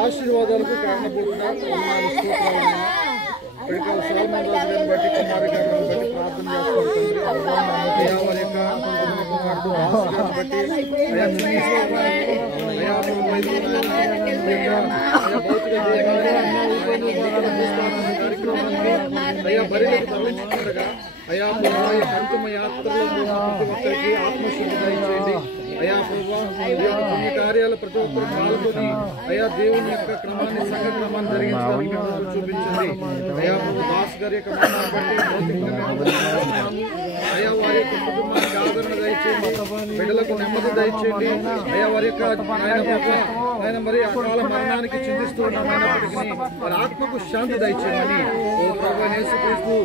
ఆశీర్వాదాలకు కారణభూతంగా బట్టి కుమారి గారిని బట్టి ప్రార్థన తరలించుకుండగా అయా అంతిమ యాత్రలో ప్రతి ఒక్కరికి ఆత్మశుద్ధి దయచేయండి. అయా పుణ్య కార్యాలు ప్రతి ఒక్కరు పాల్గొని అయా దేవుని యొక్క క్రమాన్ని సంఘ క్రమాన్ని జరిగించడానికి చూపించండి. అయా దాస్ గారి యొక్క అయా వారి యొక్క కుటుంబానికి ఆదరణ దయచేయండి, బిడ్డలకు నెమ్మది దయచేయండి. అయా వారి యొక్క ఆయన మరి అకాల మరణానికి చింతిస్తూ ఉన్నామైనప్పటికీ వారి ఆత్మకు శాంతి దయచేయమని ఓ ప్రభువైన యేసుక్రీస్తు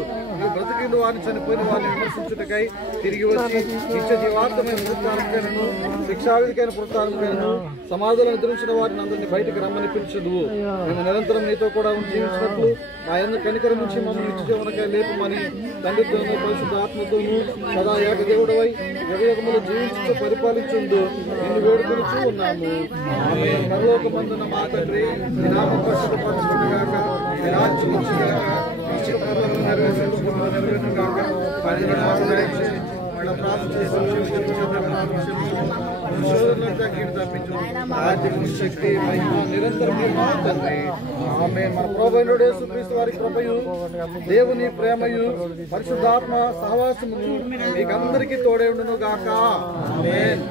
బ్రతికిండు వారిని చనిపోయిన వారిని విమర్శించుటకై తిరిగి వచ్చి నిత్య జీవార్థమైన పునరుత్థానముకైనను శిక్షావిధికైన పునరుత్థానముకైనను సమాధులను నిద్రించిన వారిని అందరినీ బయటకు రమ్మని పిలిచెదవు. మేము నిరంతరం నీతో కూడా జీవించినట్లు ఆయన కనికరం నుంచి మమ్మల్ని నిత్య జీవనకై లేపమని తండ్రితోనూ పరిశుద్ధ ఆత్మతోనూ సదా ఏకదేవుడవై యుగయుగములు జీవించుతూ పరిపాలించుండు నిన్ను వేడుకొనుచూ ఉన్నాము. పరలోకమందున్న మా తండ్రి నీ నామం పరిశుద్ధపరచుగాక, నీ రాజ్యం వచ్చుగాక, శక్తి నిరంతరం మన ప్రభువైన యేసుక్రీస్తు వారి కృపయు దేవుని ప్రేమయు పరిశుద్ధాత్మ సహవాసము మీకందరికీ తోడే ఉండును గాక. ఆమేన్.